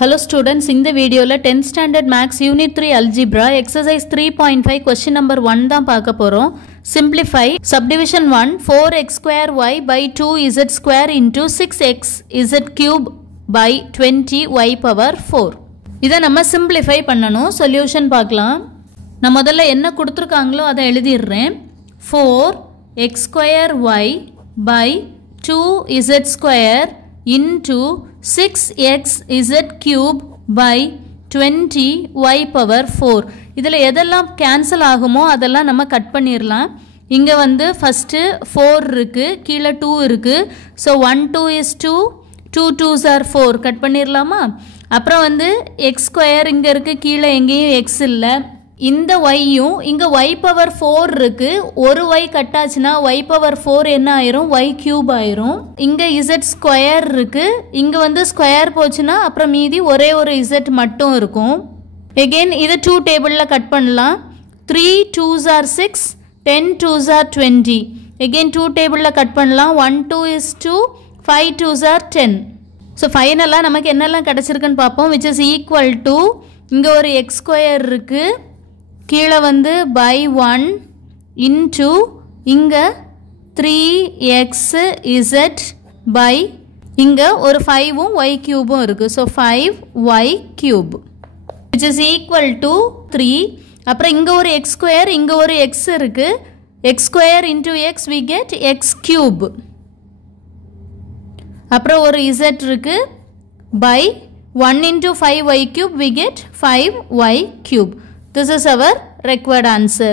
Hello students, in the video la 10th standard maths unit 3 algebra exercise 3.5 question number 1 தான் பார்க்க போறோம். Simplify subdivision 1 4x square y by 2z square into 6x z cube by 20 y power 4. இதை நம்ம simplify பண்ணணும். Solution பார்க்கலாம். நான் முதல்ல என்ன கொடுத்திருக்காங்களோ அதை எழுதிடுறேன். 4x square y by 2z square into 6x z cube by 20 y power 4. இதில் எதெல்லாம் கேன்சல் ஆகுமோ அதெல்லாம் நம்ம கட் பண்ணிடலாம். இங்கே வந்து ஃபஸ்ட்டு 4 இருக்குது, கீழே 2 இருக்குது. So 1 2 is 2, 2 2s are 4 cut பண்ணிடலாமா? அப்புறம் வந்து எக்ஸ் ஸ்கொயர் இங்கே இருக்குது, கீழே எங்கேயும் எக்ஸ் இல்லை. இந்த ஒய்யும் இங்கே ஒய் பவர் 4 இருக்குது. ஒரு ஒய் கட்டாச்சுன்னா ஒய் பவர் 4 என்ன ஆயிரும்? ஒய் கியூப் ஆயிரும். இங்கே இசட் ஸ்கொயர் இருக்குது, இங்கே வந்து ஸ்கொயர் போச்சுன்னா அப்புறம் மீதி ஒரே ஒரு இசட் மட்டும் இருக்கும். எகெயின் இதை 2 டேபிளில் கட் பண்ணலாம். 3 2s are 6, 10 2s are 20. Again 2 டேபிளில் கட் பண்ணலாம். 1 2 is 2, 5 2s are 10. ஸோ ஃபைனலாக நமக்கு என்னெல்லாம் கிடச்சிருக்குன்னு பார்ப்போம். விச் இஸ் ஈக்குவல் டு இங்கே ஒரு எக்ஸ் ஸ்கொயர் இருக்குது, கீழே வந்து by 1 into இங்கே 3x z by இங்கே ஒரு 5ம் y cube இருக்குது. So 5y cube which is equal to 3. அப்புறம் இங்கே ஒரு x square, இங்கே ஒரு x இருக்குது. x square into x we get x cube. அப்புறம் ஒரு z இருக்குது. by 1 into 5y cube we get 5y cube. This is our required answer.